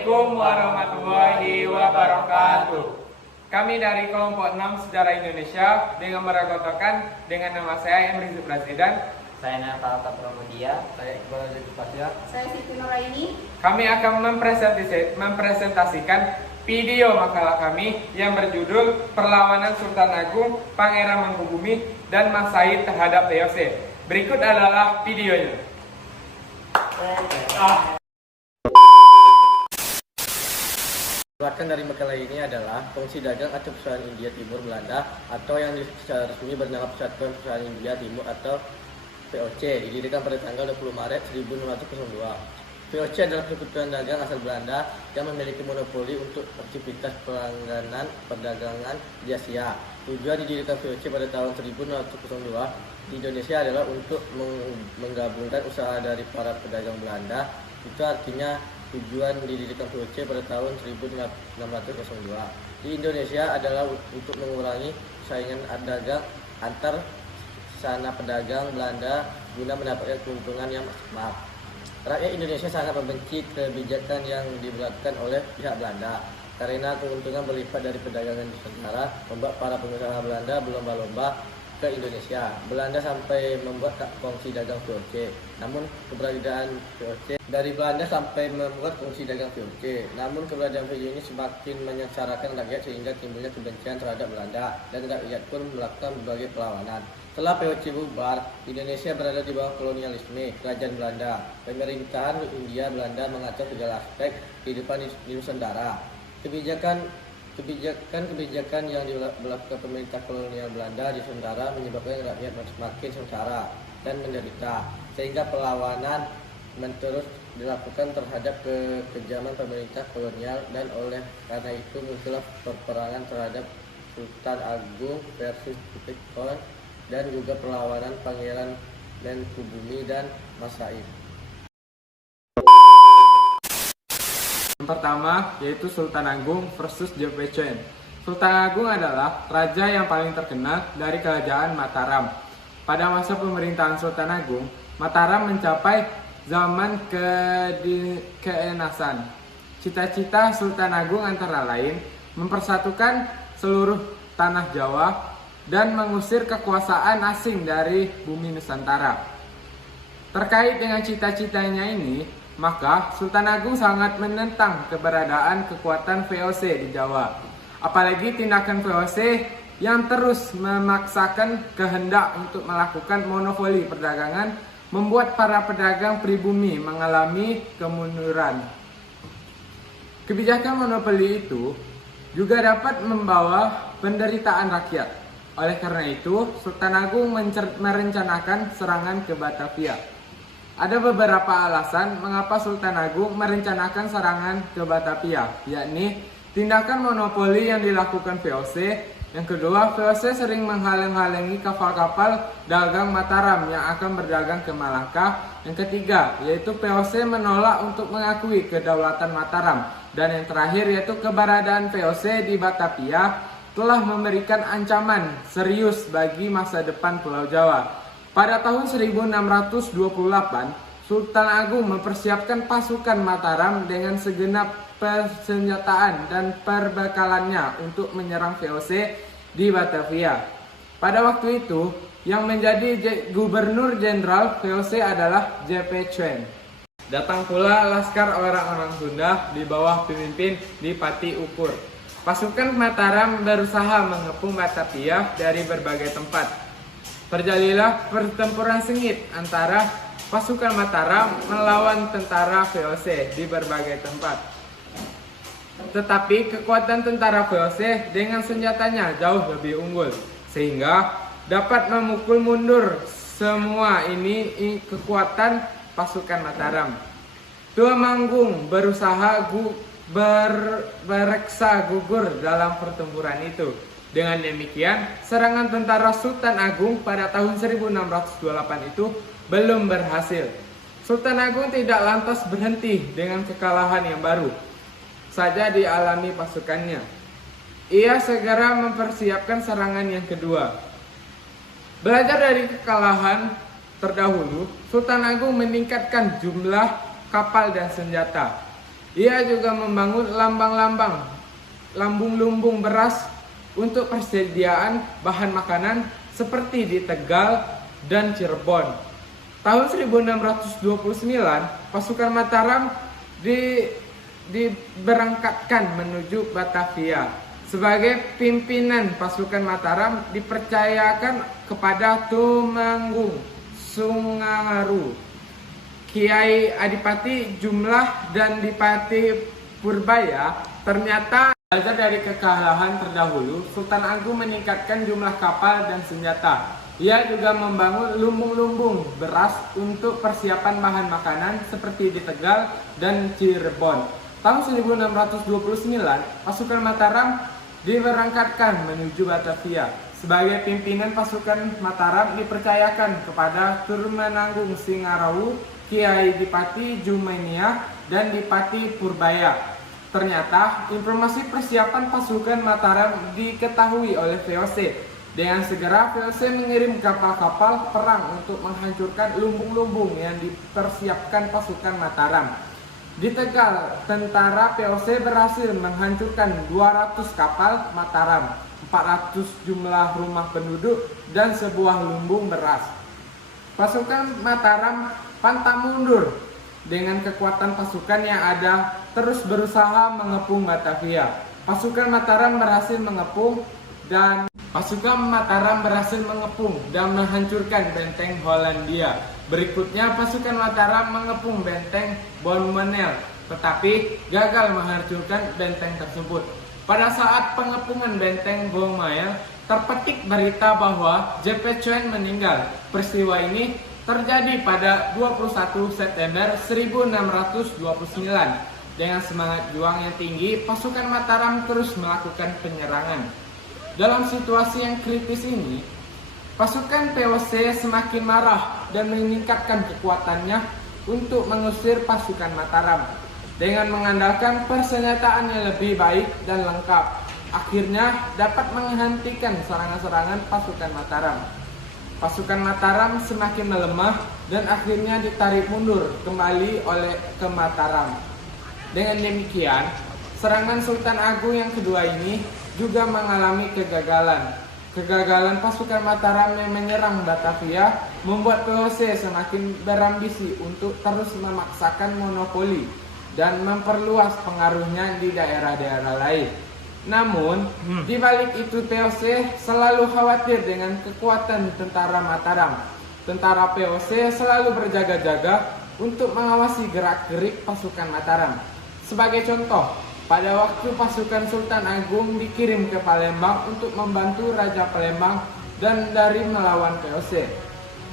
Assalamualaikum warahmatullahi wabarakatuh. Kami dari kelompok 6 Sejarah Indonesia dengan meragotakan dengan nama saya Emri Zubrasidan. Saya Natalta Pramudia. Saya Iqbal Zulfasya. Saya Siti Nuraini. Kami akan mempresentasikan video makalah kami yang berjudul Perlawanan Sultan Agung, Pangeran Mangkubumi, dan Mas Said terhadap VOC. Berikut adalah videonya. Keluarkan dari makalah ini adalah Fungsi Dagang atau Persatuan India Timur Belanda atau yang secara resmi bernama Persatuan Persatuan India Timur atau VOC, didirikan pada tanggal 20 Maret 1602. VOC adalah persekutuan dagang asal Belanda yang memiliki monopoli untuk aktivitas pelangganan perdagangan di Asia. Tujuan didirikan VOC pada tahun 1602 di Indonesia adalah untuk menggabungkan usaha dari para pedagang Belanda. Itu artinya tujuan didirikan VOC pada tahun 1602 di Indonesia adalah untuk mengurangi saingan dagang antar sana pedagang Belanda guna mendapatkan keuntungan yang maksimal. Rakyat Indonesia sangat membenci kebijakan yang diberlakukan oleh pihak Belanda karena keuntungan berlipat dari perdagangan Nusantara membuat para pengusaha Belanda berlomba-lomba ke Indonesia. Belanda sampai membuat fungsi dagang VOC. Namun keberadaan VOC dari Belanda sampai membuat fungsi dagang VOC. Namun keberadaan VOC ini semakin menyengsarakan rakyat sehingga timbulnya kebencian terhadap Belanda dan rakyat pun melakukan berbagai perlawanan. Setelah VOC bubar, Indonesia berada di bawah kolonialisme kerajaan Belanda. Pemerintahan Hindia Belanda mengatur segala aspek kehidupan di Nusantara. Kebijakan yang dilakukan pemerintah kolonial Belanda di Nusantara menyebabkan rakyat semakin sengsara dan menderita, sehingga perlawanan terus dilakukan terhadap kekejaman pemerintah kolonial, dan oleh karena itu muncullah peperangan terhadap Sultan Agung versus Tipikor dan juga perlawanan Pangeran Mangkubumi dan Mas Said. Yang pertama yaitu Sultan Agung versus JP Chen. Sultan Agung adalah raja yang paling terkenal dari kerajaan Mataram. Pada masa pemerintahan Sultan Agung, Mataram mencapai zaman keenasan. Cita-cita Sultan Agung antara lain mempersatukan seluruh tanah Jawa dan mengusir kekuasaan asing dari bumi Nusantara. Terkait dengan cita-citanya ini, maka Sultan Agung sangat menentang keberadaan kekuatan VOC di Jawa. Apalagi tindakan VOC yang terus memaksakan kehendak untuk melakukan monopoli perdagangan membuat para pedagang pribumi mengalami kemunduran. Kebijakan monopoli itu juga dapat membawa penderitaan rakyat. Oleh karena itu, Sultan Agung merencanakan serangan ke Batavia. Ada beberapa alasan mengapa Sultan Agung merencanakan serangan ke Batavia, yakni tindakan monopoli yang dilakukan VOC. Yang kedua, VOC sering menghalang-halangi kapal-kapal dagang Mataram yang akan berdagang ke Malaka. Yang ketiga, yaitu VOC menolak untuk mengakui kedaulatan Mataram. Dan yang terakhir, yaitu keberadaan VOC di Batavia telah memberikan ancaman serius bagi masa depan Pulau Jawa. Pada tahun 1628, Sultan Agung mempersiapkan pasukan Mataram dengan segenap persenjataan dan perbekalannya untuk menyerang VOC di Batavia. Pada waktu itu, yang menjadi gubernur jenderal VOC adalah JP Chen. Datang pula laskar orang-orang Sunda di bawah pemimpin Dipati Ukur. Pasukan Mataram berusaha mengepung Batavia dari berbagai tempat. Terjadilah pertempuran sengit antara pasukan Mataram melawan tentara VOC di berbagai tempat. Tetapi kekuatan tentara VOC dengan senjatanya jauh lebih unggul, sehingga dapat memukul mundur semua ini kekuatan pasukan Mataram. Tumenggung berusaha bereksa gugur dalam pertempuran itu. Dengan demikian, serangan tentara Sultan Agung pada tahun 1628 itu belum berhasil. Sultan Agung tidak lantas berhenti dengan kekalahan yang baru saja dialami pasukannya. Ia segera mempersiapkan serangan yang kedua. Belajar dari kekalahan terdahulu, Sultan Agung meningkatkan jumlah kapal dan senjata. Ia juga membangun lambang-lambang, lambung-lumbung beras untuk persediaan bahan makanan seperti di Tegal dan Cirebon. Tahun 1629, pasukan Mataram diberangkatkan menuju Batavia. Sebagai pimpinan pasukan Mataram dipercayakan kepada Tumenggung Sungaru, Kiai Adipati Jumlah dan Dipati Purbaya. Ternyata belajar dari kekalahan terdahulu, Sultan Agung meningkatkan jumlah kapal dan senjata. Ia juga membangun lumbung-lumbung beras untuk persiapan bahan makanan seperti di Tegal dan Cirebon. Tahun 1629, pasukan Mataram diberangkatkan menuju Batavia. Sebagai pimpinan pasukan Mataram dipercayakan kepada Tumenggung Sungaru, Kiai Dipati Jumenia dan Dipati Purbaya. Ternyata informasi persiapan pasukan Mataram diketahui oleh VOC. Dengan segera VOC mengirim kapal-kapal perang untuk menghancurkan lumbung-lumbung yang dipersiapkan pasukan Mataram. Di Tegal, tentara VOC berhasil menghancurkan 200 kapal Mataram, 400 jumlah rumah penduduk, dan sebuah lumbung beras. Pasukan Mataram pantang mundur. Dengan kekuatan pasukan yang ada, terus berusaha mengepung Batavia. Pasukan Mataram berhasil mengepung dan menghancurkan benteng Hollandia. Berikutnya pasukan Mataram mengepung benteng Bonmenel, tetapi gagal menghancurkan benteng tersebut. Pada saat pengepungan benteng Bonmenel, terpetik berita bahwa JP Chuen meninggal. Peristiwa ini terjadi pada 21 September 1629. Dengan semangat juang yang tinggi, pasukan Mataram terus melakukan penyerangan. Dalam situasi yang kritis ini, pasukan VOC semakin marah dan meningkatkan kekuatannya untuk mengusir pasukan Mataram. Dengan mengandalkan persenjataan yang lebih baik dan lengkap, akhirnya dapat menghentikan serangan-serangan pasukan Mataram. Pasukan Mataram semakin melemah dan akhirnya ditarik mundur kembali ke Mataram. Dengan demikian, serangan Sultan Agung yang kedua ini juga mengalami kegagalan. Kegagalan pasukan Mataram yang menyerang Batavia membuat VOC semakin berambisi untuk terus memaksakan monopoli dan memperluas pengaruhnya di daerah-daerah lain. Namun, di balik itu VOC selalu khawatir dengan kekuatan tentara Mataram. Tentara VOC selalu berjaga-jaga untuk mengawasi gerak-gerik pasukan Mataram. Sebagai contoh, pada waktu pasukan Sultan Agung dikirim ke Palembang untuk membantu Raja Palembang dan dari melawan VOC,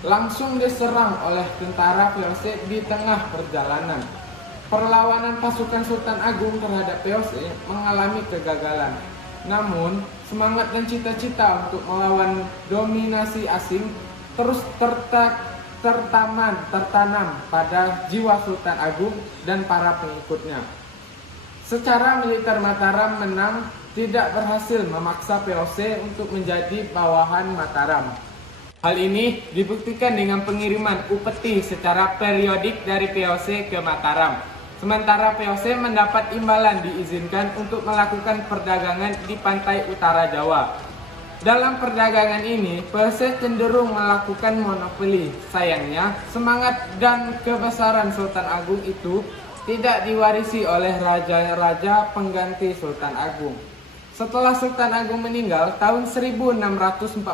langsung diserang oleh tentara VOC di tengah perjalanan. Perlawanan pasukan Sultan Agung terhadap VOC mengalami kegagalan. Namun, semangat dan cita-cita untuk melawan dominasi asing terus tertanam pada jiwa Sultan Agung dan para pengikutnya. Secara militer Mataram menang tidak berhasil memaksa VOC untuk menjadi bawahan Mataram. Hal ini dibuktikan dengan pengiriman upeti secara periodik dari VOC ke Mataram. Sementara VOC mendapat imbalan diizinkan untuk melakukan perdagangan di pantai utara Jawa. Dalam perdagangan ini, VOC cenderung melakukan monopoli. Sayangnya, semangat dan kebesaran Sultan Agung itu tidak diwarisi oleh raja-raja pengganti Sultan Agung. Setelah Sultan Agung meninggal tahun 1645,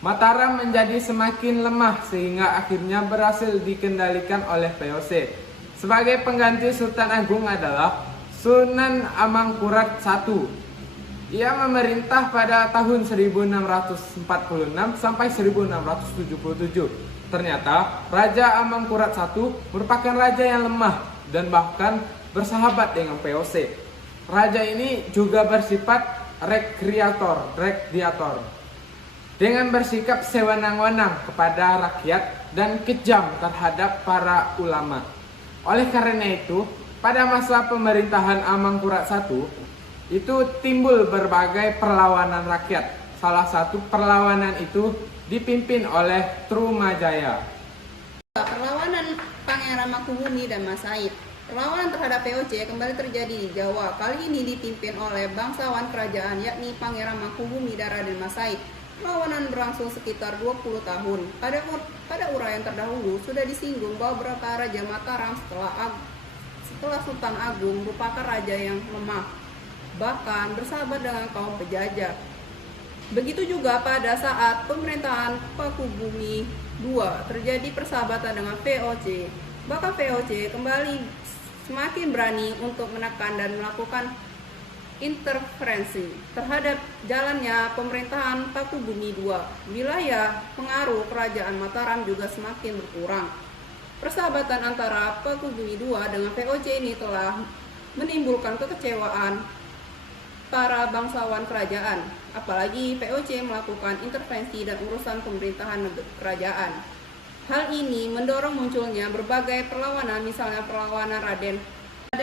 Mataram menjadi semakin lemah sehingga akhirnya berhasil dikendalikan oleh VOC. Sebagai pengganti Sultan Agung adalah Sunan Amangkurat I. Ia memerintah pada tahun 1646 sampai 1677. Ternyata Raja Amangkurat I merupakan raja yang lemah dan bahkan bersahabat dengan VOC. Raja ini juga bersifat rekreator dengan bersikap sewenang-wenang kepada rakyat dan kejam terhadap para ulama. Oleh karena itu, pada masa pemerintahan Amangkurat I, itu timbul berbagai perlawanan rakyat. Salah satu perlawanan itu dipimpin oleh Trumajaya. Perlawanan Pangeran Mangkuhuni dan Mas Said. Perlawanan terhadap VOC kembali terjadi di Jawa. Kali ini dipimpin oleh bangsawan kerajaan yakni Pangeran Mangkubumi dan Raden Mas Said. Perlawanan berlangsung sekitar 20 tahun. Pada uraian terdahulu sudah disinggung bahwa beberapa raja Mataram setelah Sultan Agung merupakan raja yang lemah, bahkan bersahabat dengan kaum penjajah. Begitu juga pada saat pemerintahan Pakubumi II terjadi persahabatan dengan VOC. Bahkan VOC kembali semakin berani untuk menekan dan melakukan interferensi terhadap jalannya pemerintahan Pakubumi II. Wilayah pengaruh kerajaan Mataram juga semakin berkurang. Persahabatan antara Pakubumi II dengan VOC ini telah menimbulkan kekecewaan para bangsawan kerajaan, apalagi VOC melakukan intervensi dan urusan pemerintahan kerajaan. Hal ini mendorong munculnya berbagai perlawanan, misalnya perlawanan Raden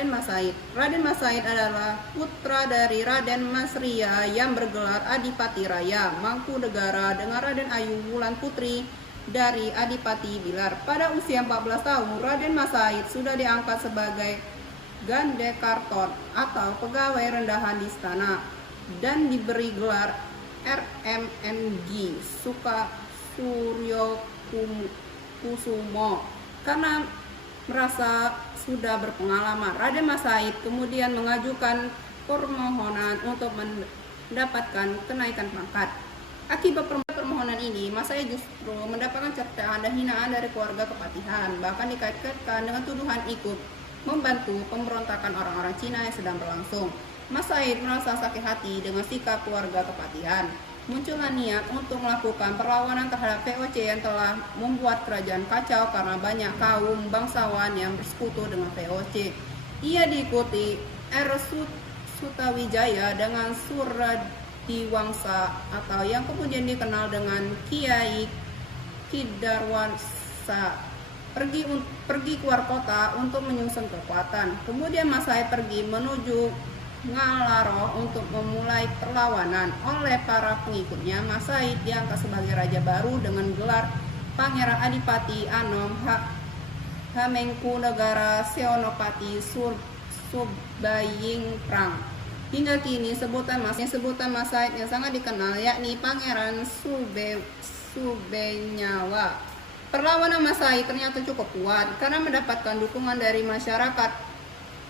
Mas Said. Raden Mas Said adalah putra dari Raden Mas Ria yang bergelar Adipati Raya Mangkunegara dengan Raden Ayu Wulan Putri dari Adipati Bilar. Pada usia 14 tahun, Raden Mas Said sudah diangkat sebagai Gandekarton atau pegawai rendahan di istana dan diberi gelar RMNG Suka Suryo Kusumo karena merasa sudah berpengalaman. Raden Mas Said kemudian mengajukan permohonan untuk mendapatkan kenaikan pangkat. Akibat permohonan ini, Mas Said justru mendapatkan cercaan dan hinaan dari keluarga kepatihan, bahkan dikaitkan dengan tuduhan ikut membantu pemberontakan orang-orang Cina yang sedang berlangsung. Mas Said merasa sakit hati dengan sikap keluarga kepatihan. Muncullah niat untuk melakukan perlawanan terhadap VOC yang telah membuat kerajaan kacau karena banyak kaum bangsawan yang bersekutu dengan VOC. Ia diikuti R. Sutawijaya dengan Suradiwangsa atau yang kemudian dikenal dengan Kiai Kidarwansa pergi keluar kota untuk menyusun kekuatan. Kemudian Mas Said pergi menuju Ngalaro untuk memulai perlawanan. Oleh para pengikutnya, Mas Said diangkat sebagai raja baru dengan gelar Pangeran Adipati Anom Hamengkunegara Senopati Subaying Prang. Hingga kini sebutan Mas Said yang sangat dikenal yakni Pangeran Subenyawa. Perlawanan Mas Said ternyata cukup kuat karena mendapatkan dukungan dari masyarakat,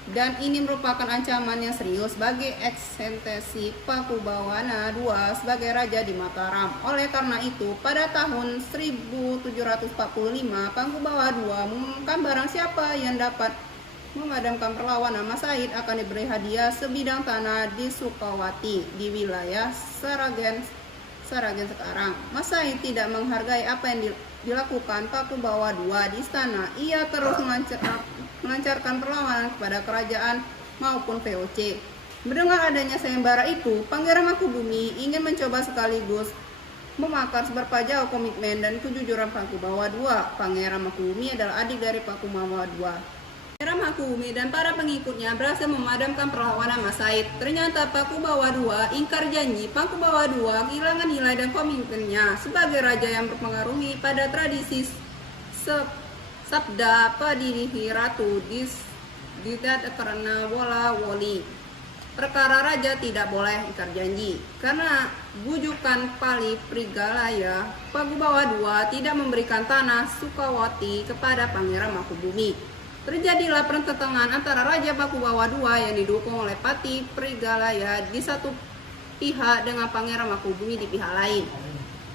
dan ini merupakan ancaman yang serius bagi eksistensi Pakubawana II sebagai raja di Mataram. Oleh karena itu, pada tahun 1745, Pakubawana II mengumumkan barang siapa yang dapat memadamkan perlawanan Mas Said akan diberi hadiah sebidang tanah di Sukawati di wilayah Saragen sekarang. Mas Said tidak menghargai apa yang dilakukan Pakubawana II di istana. Ia terus melancarkan perlawanan kepada kerajaan maupun VOC. Mendengar adanya sayembara itu, Pangeran Mangkubumi ingin mencoba sekaligus memakar seberapa jauh komitmen dan kejujuran Pakubawana II. Pangeran Mangkubumi adalah adik dari Pakubawana II. Pangeran Mangkubumi dan para pengikutnya berhasil memadamkan perlawanan Mas Said. Ternyata Pakubawana II ingkar janji. Pakubawana II kehilangan nilai dan komitmennya sebagai raja yang berpengaruhi pada tradisi Sabda Padinihi Ratu Didat karena Wola Woli. Perkara raja tidak boleh ingkar janji. Karena bujukan Pali Prigalaya, Pakubawana II tidak memberikan tanah Sukawati kepada Pangeran Mangkubumi. Terjadilah pertentangan antara Raja Pakubawana II yang didukung oleh Pati Prigalaya di satu pihak dengan Pangeran Mangkubumi di pihak lain.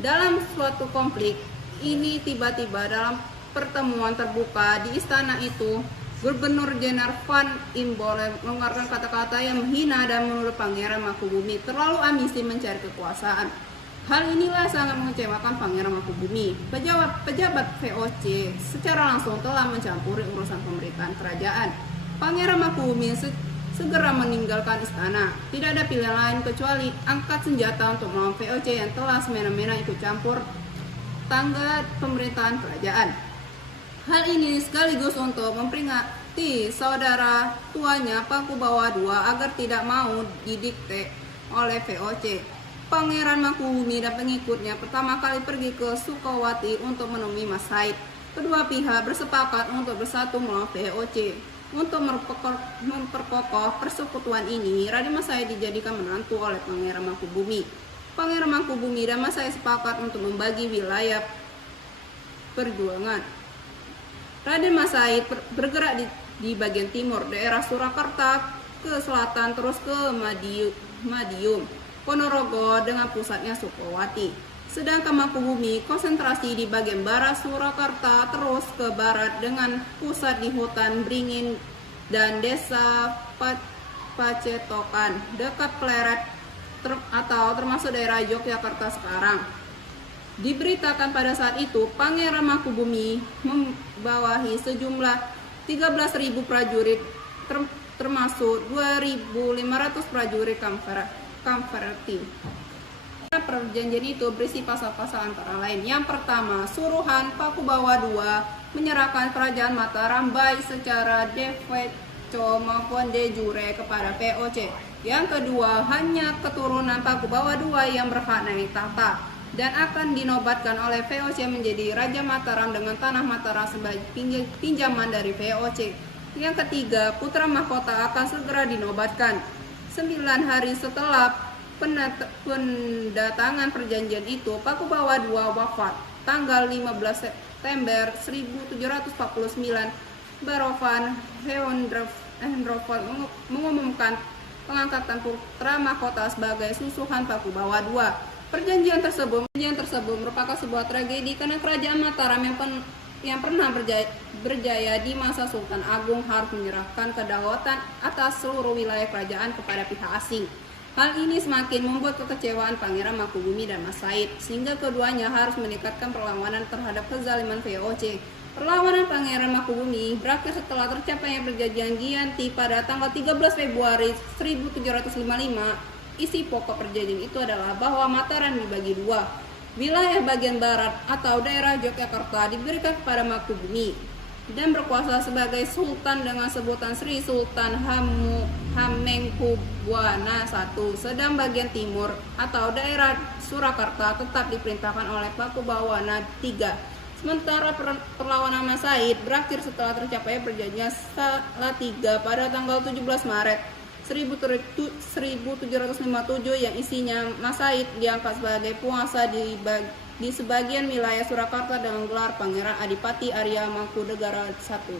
Dalam suatu konflik ini tiba-tiba dalam pertemuan terbuka di istana itu, Gubernur Jenderal Van Imbole mengeluarkan kata-kata yang menghina dan menuduh Pangeran Mangkubumi terlalu ambisi mencari kekuasaan. Hal inilah sangat mengecewakan Pangeran Mangkubumi. Pejabat VOC secara langsung telah mencampuri urusan pemerintahan kerajaan. Pangeran Mangkubumi segera meninggalkan istana. Tidak ada pilihan lain kecuali angkat senjata untuk melawan VOC yang telah semena-mena ikut campur tangga pemerintahan kerajaan. Hal ini sekaligus untuk memperingati saudara tuanya Pakubawana II agar tidak mau didikte oleh VOC. Pangeran Mangkubumi dan pengikutnya pertama kali pergi ke Sukawati untuk menemui Mas Said. Kedua pihak bersepakat untuk bersatu melawan VOC. Untuk memperkokoh persekutuan ini, Raden Masaya dijadikan menantu oleh Pangeran Mangkubumi. Pangeran Mangkubumi dan Masaya sepakat untuk membagi wilayah perjuangan. Raden Masaya bergerak di bagian timur, daerah Surakarta, ke selatan terus ke Madiun, Ponorogo dengan pusatnya Sukowati. Sedangkan Mangkubumi konsentrasi di bagian barat Surakarta terus ke barat dengan pusat di hutan Beringin dan desa Pacetokan dekat Pleret atau termasuk daerah Yogyakarta sekarang. Diberitakan pada saat itu Pangeran Mangkubumi membawahi sejumlah 13.000 prajurit termasuk 2.500 prajurit Kamferti. Perjanjian itu berisi pasal-pasal antara lain. Yang pertama, suruhan Pakubawa II menyerahkan kerajaan Mataram baik secara de facto maupun de jure kepada VOC. Yang kedua, hanya keturunan Pakubawa II yang berhak naik tahta dan akan dinobatkan oleh VOC menjadi Raja Mataram dengan tanah Mataram sebagai pinjaman dari VOC. Yang ketiga, putra mahkota akan segera dinobatkan. 9 hari setelah pendatangan perjanjian itu, Pakubawa II wafat tanggal 15 September 1749. Barovan Hendrovan mengumumkan pengangkatan putra mahkota sebagai susuhan Pakubawa II. Perjanjian tersebut merupakan sebuah tragedi karena kerajaan Mataram yang pernah berjaya di masa Sultan Agung harus menyerahkan kedaulatan atas seluruh wilayah kerajaan kepada pihak asing. Hal ini semakin membuat kekecewaan Pangeran Mangkubumi dan Mas Said, sehingga keduanya harus meningkatkan perlawanan terhadap kezaliman VOC. Perlawanan Pangeran Mangkubumi berakhir setelah tercapainya perjanjian Giyanti pada tanggal 13 Februari 1755. Isi pokok perjanjian itu adalah bahwa Mataram dibagi dua. Wilayah bagian barat atau daerah Yogyakarta diberikan kepada Mangkubumi dan berkuasa sebagai sultan dengan sebutan Sri Sultan Hamengkubuwana I. Sedang bagian timur atau daerah Surakarta tetap diperintahkan oleh Pakubawana III. Sementara perlawanan Mas Said berakhir setelah tercapai perjanjian Salatiga pada tanggal 17 Maret 1757 yang isinya Mas Said diangkat sebagai penguasa di sebagian wilayah Surakarta dengan gelar Pangeran Adipati Arya Mangkunegara I.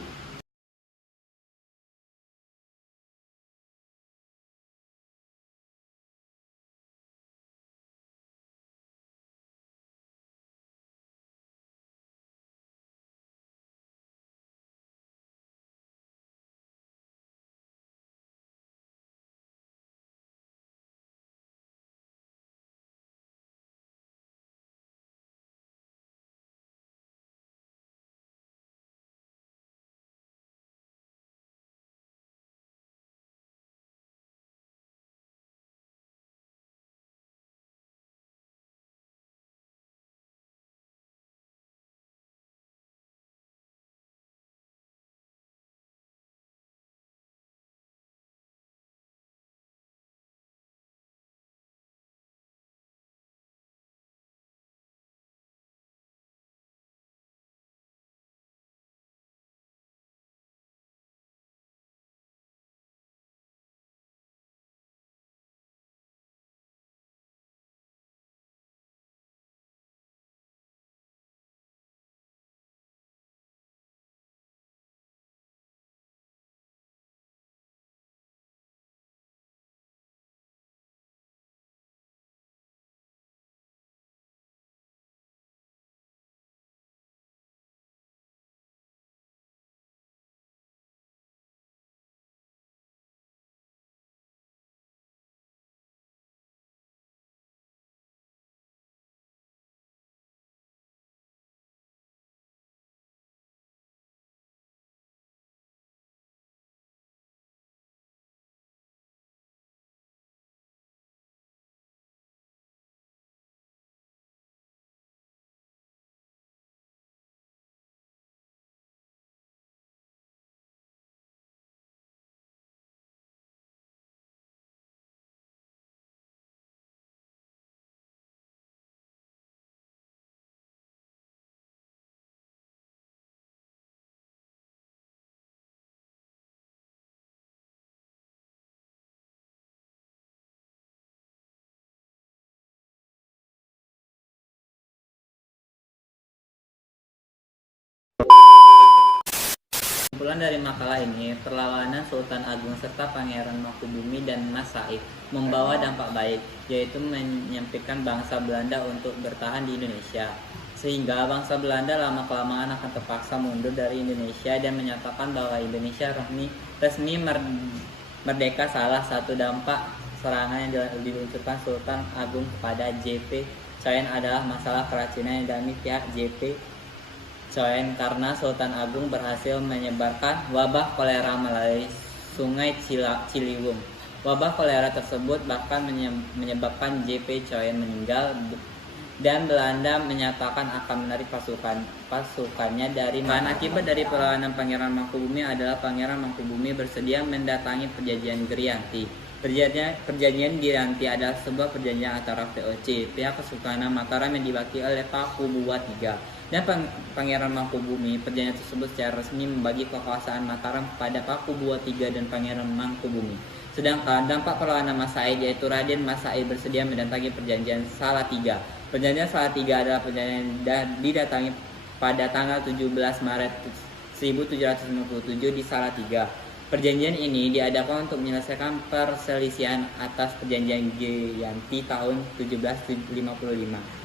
kesimpulan dari makalah ini, perlawanan Sultan Agung serta Pangeran Mangkubumi dan Mas Said membawa dampak baik, yaitu menyempitkan bangsa Belanda untuk bertahan di Indonesia. Sehingga bangsa Belanda lama-kelamaan akan terpaksa mundur dari Indonesia dan menyatakan bahwa Indonesia resmi merdeka. Salah satu dampak serangan yang diluncurkan Sultan Agung kepada JP Coen adalah masalah keracunan yang dialami pihak JP Coen karena Sultan Agung berhasil menyebarkan wabah kolera melalui sungai Ciliwung. Wabah kolera tersebut bahkan menyebabkan JP Coen meninggal dan Belanda menyatakan akan menarik pasukannya dari mana. Akibat dari perlawanan Pangeran Mangkubumi adalah Pangeran Mangkubumi bersedia mendatangi perjanjian Grianti. Perjanjian Grianti adalah sebuah perjanjian antara VOC, pihak Kesultanan Mataram yang diwakili oleh Pakubuwono III, dan Pangeran Mangkubumi. Perjanjian tersebut secara resmi membagi kekuasaan Mataram kepada Pakubuwono III dan Pangeran Mangkubumi. Sedangkan dampak perlawanan Mas Said, yaitu Raden Mas Said bersedia mendatangi perjanjian Salatiga. Perjanjian Salatiga adalah perjanjian yang didatangi pada tanggal 17 Maret 1757 di Salatiga. Perjanjian ini diadakan untuk menyelesaikan perselisihan atas perjanjian Grianti tahun 1755.